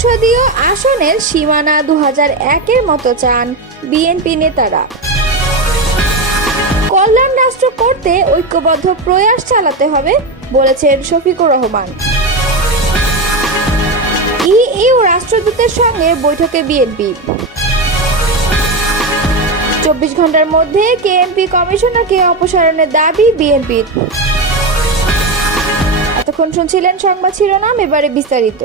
সংসদীয় আসনের সীমানা 2001-এর মতো চান বিএনপি নেতারা। কল্যাণ রাষ্ট্র করতে ঐক্যবদ্ধ প্রয়াস চালাতে হবে বলেছেন শফিকুর রহমান। ইইউ রাষ্ট্রদূতের সঙ্গে বৈঠকে বিএনপি। 24 ঘন্টার মধ্যে কেএমপি কমিশনারকে অপসারণের দাবি বিএনপির। এতক্ষণ শুনছিলেন সংবাদ শিরোনাম, এবারে বিস্তারিত।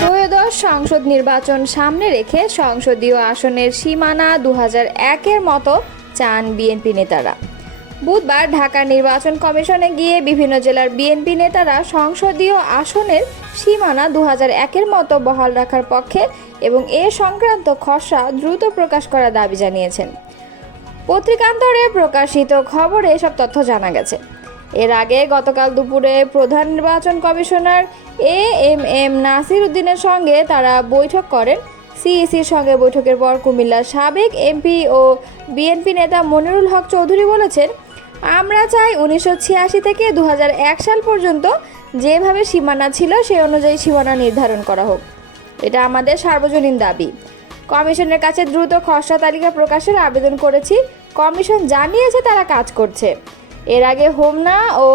ত্রয়োদশ সংসদ নির্বাচন সামনে রেখে সংসদীয় আসনের সীমানা 2001-এর মতো চান বিএনপি নেতারা। বুধবার ঢাকা নির্বাচন কমিশনে গিয়ে বিভিন্ন জেলার বিএনপি নেতারা সংসদীয় আসনের সীমানা 2001-এর মতো বহাল রাখার পক্ষে এবং এ সংক্রান্ত খসড়া দ্রুত প্রকাশ করার দাবি জানিয়েছেন। পত্রিকান্তরে প্রকাশিত খবরে এসব তথ্য জানা গেছে। এর আগে গতকাল দুপুরে প্রধান নির্বাচন কমিশনার এএমএম নাসির উদ্দিনের সঙ্গে তারা বৈঠক করেন। সিইসির সঙ্গে বৈঠকের পর কুমিল্লার সাবেক এমপি ও বিএনপি নেতা মনিরুল হক চৌধুরী বলেছেন, আমরা চাই 1986 থেকে 2001 সাল পর্যন্ত যেভাবে সীমানা ছিল সে অনুযায়ী সীমানা নির্ধারণ করা হোক। এটা আমাদের সার্বজনীন দাবি। কমিশনের কাছে দ্রুত খসড়া তালিকা প্রকাশের আবেদন করেছি। কমিশন জানিয়েছে তারা কাজ করছে। এর আগে হোমনা ও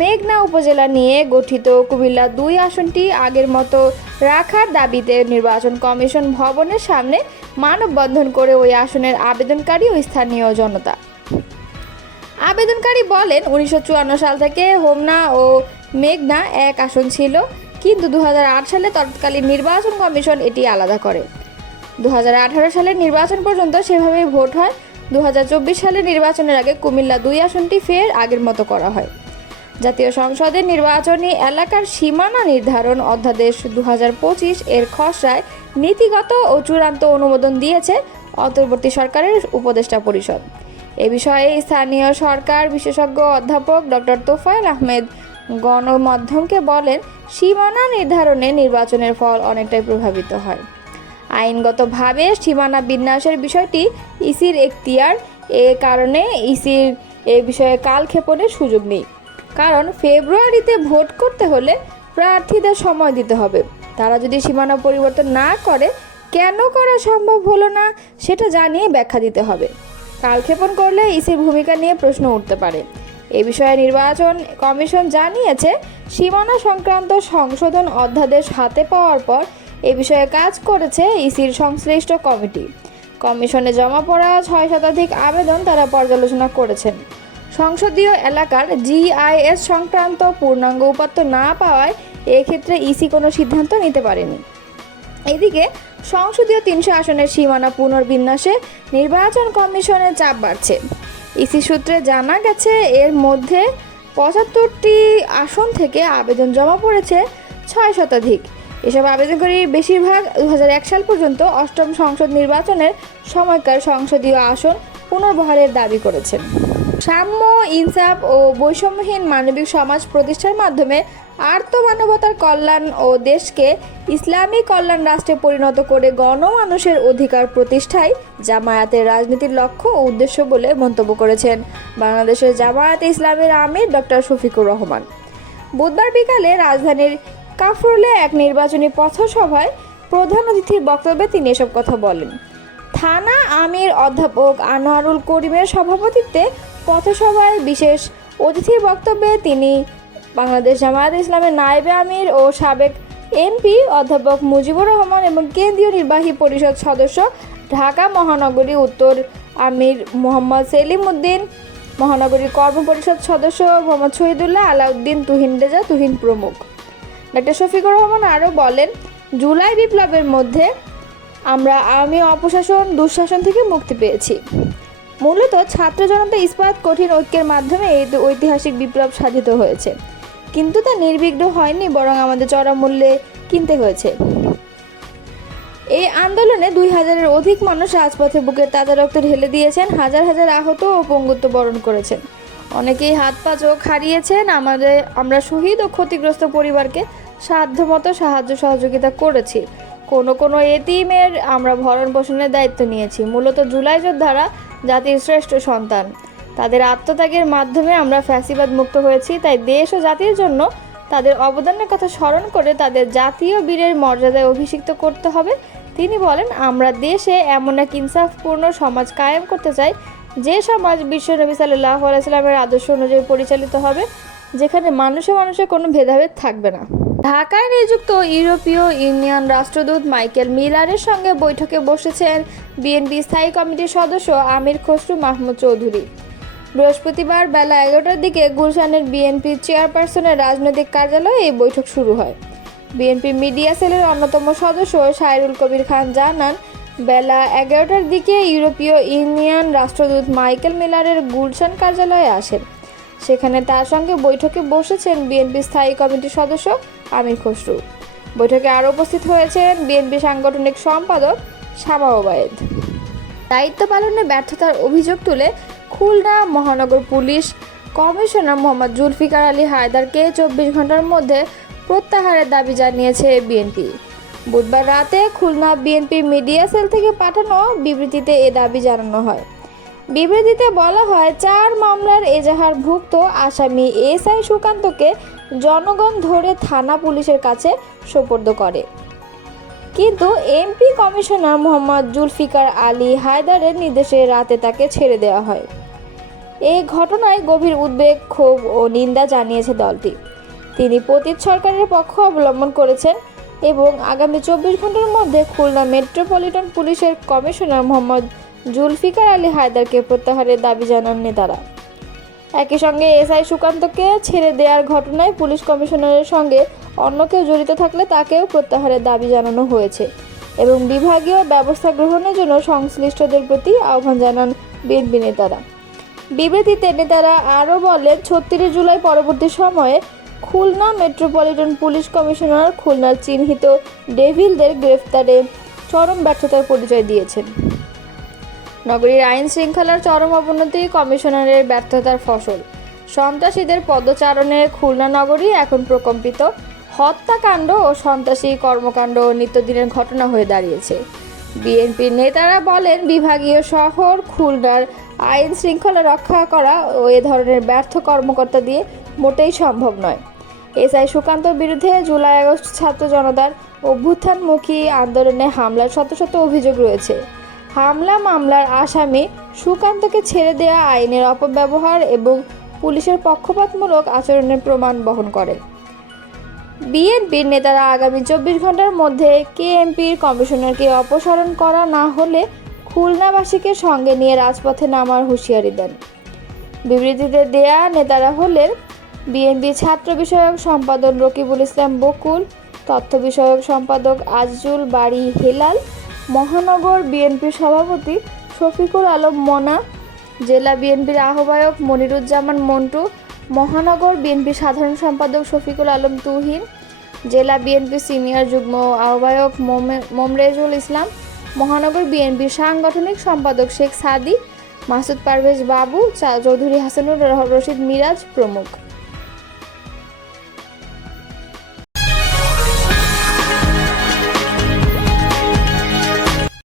মেঘনা উপজেলা নিয়ে গঠিত কুমিল্লা 2 আসনটি আগের মতো রাখার দাবিতে নির্বাচন কমিশন ভবনের সামনে মানববন্ধন করে ওই আসনের আবেদনকারী ও স্থানীয় জনতা। আবেদনকারী বলেন, 1954 সাল থেকে হোমনা ও মেঘনা এক আসন ছিল, কিন্তু 2008 সালে তৎকালীন নির্বাচন কমিশন এটি আলাদা করে। 2018 সালের নির্বাচন পর্যন্ত সেভাবেই ভোট হয়। 2024 সালের নির্বাচনের আগে কুমিল্লা 2 আসনটি ফের আগের মতো করা হয়। জাতীয় সংসদের নির্বাচনী এলাকার সীমানা নির্ধারণ অধ্যাদেশ 2025 এর খসড়ায় নীতিগত ও চূড়ান্ত অনুমোদন দিয়েছে অন্তর্বর্তী সরকারের উপদেষ্টা পরিষদ। এ বিষয়ে স্থানীয় সরকার বিশেষজ্ঞ অধ্যাপক ডক্টর তোফায়েল আহমেদ গণমাধ্যমকে বলেন, সীমানা নির্ধারণে নির্বাচনের ফল অনেকটাই প্রভাবিত হয়। আইনগতভাবে সীমানা বিন্যাসের বিষয়টি ইসির এখতিয়ার, এ কারণে ইসির এ বিষয়ে কালক্ষেপণের সুযোগ নেই। কারণ ফেব্রুয়ারিতে ভোট করতে হলে প্রার্থীদের সময় দিতে হবে। তারা যদি সীমানা পরিবর্তন না করে কেন করা সম্ভব হলো না সেটা জানিয়ে ব্যাখ্যা দিতে হবে। কালক্ষেপণ করলে ইসির ভূমিকা নিয়ে প্রশ্ন উঠতে পারে। এ বিষয়ে নির্বাচন কমিশন জানিয়েছে, সীমানা সংক্রান্ত সংশোধন অধ্যাদেশ হাতে পাওয়ার পর এ বিষয়ে কাজ করেছে ইসির সংশ্লিষ্ট কমিটি। কমিশনে জমা পড়া 6 শতাধিক আবেদন তারা পর্যালোচনা করেছেন। সংসদীয় এলাকার জিআইএস সংক্রান্ত পূর্ণাঙ্গ উপাত্ত না পাওয়ায় এক্ষেত্রে ইসি কোনো সিদ্ধান্ত নিতে পারেনি। এদিকে সংসদীয় 300 আসনের সীমানা পুনর্বিন্যাসে নির্বাচন কমিশনের চাপ বাড়ছে। ইসি সূত্রে জানা গেছে, এর মধ্যে 75টি আসন থেকে আবেদন জমা পড়েছে 6 শতাধিক। এসব আবেদনকারীর বেশিরভাগ 2001 সাল পর্যন্ত 8ম সংসদ নির্বাচনের সময়কার সংসদীয় আসন পুনর্বহালের দাবি করেছেন। সাম্য, ইনসাফ ও বৈষম্যহীন মানবিক সমাজ প্রতিষ্ঠার মাধ্যমে আর্তমানবতার কল্যাণ ও দেশকে ইসলামী কল্যাণ রাষ্ট্রে পরিণত করে গণমানুষের অধিকার প্রতিষ্ঠাই জামায়াতের রাজনীতির লক্ষ্য ও উদ্দেশ্য বলে মন্তব্য করেছেন বাংলাদেশের জামায়াতে ইসলামীর আমির ডক্টর শফিকুর রহমান। বুধবার বিকালে রাজধানীর কাফরুলে এক নির্বাচনী পথসভায় প্রধান অতিথির বক্তব্যে তিনি এসব কথা বলেন। থানা আমির অধ্যাপক আনোয়ারুল করিমের সভাপতিত্বে পথসভায় বিশেষ অতিথির বক্তব্যে তিনি বাংলাদেশ জামায়াতে ইসলামের নায়েবে আমির ও সাবেক এমপি অধ্যাপক মুজিবুর রহমান এবং কেন্দ্রীয় নির্বাহী পরিষদ সদস্য ঢাকা মহানগরী উত্তর আমির মোহাম্মদ সেলিম উদ্দিন, মহানগরী কর্ম পরিষদ সদস্য মোহাম্মদ শহীদুল্লাহ আলাউদ্দিন, তুহিন রেজা, তুহিন প্রমুখ। ডক্টর শফিকুর রহমান আরও বলেন, জুলাই বিপ্লবের মধ্যে আমরা আওয়ামী অপশাসন দুঃশাসন থেকে মুক্তি পেয়েছি। মূলত ছাত্র জনতা ইস্পাত কঠিন ঐক্যের মাধ্যমে এই ঐতিহাসিক বিপ্লব সাধিত হয়েছে, কিন্তু তা নির্বিঘ্ন হয়নি, বরং আমাদের চড়া মূল্যে কিনতে হয়েছে। এই আন্দোলনে 2000-এর অধিক মানুষ রাজপথে বুকের তাজা রক্ত ঢেলে দিয়েছেন, হাজার হাজার আহত ও পঙ্গুত্ব বরণ করেছেন। অনেকেই হাত পা চোখ হারিয়েছেন। আমরা শহীদ ও ক্ষতিগ্রস্ত পরিবারকে সাধ্যমতো সাহায্য সহযোগিতা করেছি। কোনো এতিমের আমরা ভরণ পোষণের দায়িত্ব নিয়েছি। মূলত জুলাই যোদ্ধারা জাতির শ্রেষ্ঠ সন্তান। তাদের আত্মত্যাগের মাধ্যমে আমরা ফ্যাসিবাদ মুক্ত হয়েছি। তাই দেশ ও জাতির জন্য তাদের অবদানের কথা স্মরণ করে তাদের জাতীয় বীরের মর্যাদায় অভিষিক্ত করতে হবে। তিনি বলেন, আমরা দেশে এমন এক ইনসাফপূর্ণ সমাজ কায়েম করতে চাই, যে সমাজ বিশ্বনবী সাল্লাল্লাহু আলাইহি সাল্লামের আদর্শ অনুযায়ী পরিচালিত হবে, যেখানে মানুষে মানুষে কোনো ভেদাভেদ থাকবে না। ঢাকায় নিযুক্ত ইউরোপীয় ইউনিয়ন রাষ্ট্রদূত মাইকেল মিলারের সঙ্গে বৈঠকে বসেছেন বিএনপি স্থায়ী কমিটির সদস্য আমির খসরু মাহমুদ চৌধুরী। বৃহস্পতিবার বেলা 11টার দিকে গুলশানের বিএনপি চেয়ারপারসনের রাজনৈতিক কার্যালয়ে এই বৈঠক শুরু হয়। বিএনপি মিডিয়া সেলের অন্যতম সদস্য সাইরুল কবির খান জানান, বেলা 11টার দিকে ইউরোপীয় ইউনিয়ন রাষ্ট্রদূত মাইকেল মিলারের গুলশান কার্যালয়ে আসেন। সেখানে তার সঙ্গে বৈঠকে বসেছেন বিএনপি স্থায়ী কমিটির সদস্য আমির খসরু। বৈঠকে আরও উপস্থিত হয়েছেন বিএনপি সাংগঠনিক সম্পাদক শামা ওবায়েদ। দায়িত্ব পালনে ব্যর্থতার অভিযোগ তুলে খুলনা মহানগর পুলিশ কমিশনার মোহাম্মদ জুলফিকার আলী হায়দারকে 24 ঘন্টার মধ্যে প্রত্যাহারের দাবি জানিয়েছে বিএনপি। বুধবার রাতে খুলনা বিএনপি মিডিয়া সেল থেকে পাঠানো বিবৃতিতে এ দাবি জানানো হয়। বিবৃতিতে বলা হয়, 4 মামলার এজাহারভুক্ত আসামি এসআই সুকান্তকে জনগণ ধরে থানা পুলিশের কাছে সোপর্দ করে, কিন্তু এমপি কমিশনার মোহাম্মদ জুলফিকার আলী হায়দারের নির্দেশে রাতে তাকে ছেড়ে দেওয়া হয়। এই ঘটনায় গভীর উদ্বেগ, ক্ষোভ ও নিন্দা জানিয়েছে দলটি। তিনি পতিত সরকারের পক্ষ অবলম্বন করেছেন এবং আগামী 24 ঘন্টার মধ্যে খুলনা মেট্রোপলিটন পুলিশের কমিশনার মোহাম্মদ জুলফিকার আলী হায়দারকে প্রত্যাহারের দাবি জানান নেতারা। একই সঙ্গে এসআই সুকান্তকে ছেড়ে দেওয়ার ঘটনায় পুলিশ কমিশনারের সঙ্গে অন্য কেউ জড়িত থাকলে তাকেও প্রত্যাহারের দাবি জানানো হয়েছে এবং বিভাগীয় ব্যবস্থা গ্রহণের জন্য সংশ্লিষ্টদের প্রতি আহ্বান জানান বিএনপি নেতারা। বিবৃতিতে নেতারা আরও বলেন, 36 জুলাই পরবর্তী সময়ে খুলনা মেট্রোপলিটন পুলিশ কমিশনার খুলনার চিহ্নিত ডেভিলদের গ্রেফতারে চরম ব্যর্থতার পরিচয় দিয়েছেন। নগরীর আইন শৃঙ্খলার চরম অবনতি কমিশনারের ব্যর্থতার ফসল। সন্ত্রাসীদের পদচারণে খুলনা নগরী এখন প্রকম্পিত। হত্যাকাণ্ড ও সন্ত্রাসী কর্মকাণ্ড নিত্যদিনের ঘটনা হয়ে দাঁড়িয়েছে। বিএনপির নেতারা বলেন, বিভাগীয় শহর খুলনার আইন শৃঙ্খলা রক্ষা করা ও এ ধরনের ব্যর্থ কর্মকর্তা দিয়ে মোটেই সম্ভব নয়। এসআই সুকান্তর বিরুদ্ধে জুলাই আগস্ট ছাত্র জনতার অভ্যুত্থানমুখী আন্দোলনে হামলার শত শত অভিযোগ রয়েছে। হামলা মামলার আসামি সুকান্তকে ছেড়ে দেওয়া আইনের অপব্যবহার এবং পুলিশের পক্ষপাতমূলক আচরণের প্রমাণ বহন করে। বিএনপির নেতারা আগামী 24 ঘন্টার মধ্যে কেএমপির কমিশনারকে অপসারণ করা না হলে খুলনাবাসীকে সঙ্গে নিয়ে রাজপথে নামার হুঁশিয়ারি দেন। বিবৃতিতে দেয়া নেতারা হলেন বিএনপি ছাত্র বিষয়ক সম্পাদক রকিবুল ইসলাম বকুল, তথ্য বিষয়ক সম্পাদক আজিজুল বারী হেলাল, মহানগর বিএনপির সভাপতি শফিকুল আলম মনা, জেলা বিএনপির আহ্বায়ক মনিরুজ্জামান মন্টু, মহানগর বিএনপি সাধারণ সম্পাদক শফিকুল আলম তুহিন, জেলা বিএনপি সিনিয়র যুগ্ম আহ্বায়ক মোমরেজুল ইসলাম, মহানগর বিএনপির সাংগঠনিক সম্পাদক শেখ সাদি, মাসুদ পারভেজ বাবু, চৌধুরী হাসানুর রশিদ মিরাজ প্রমুখ।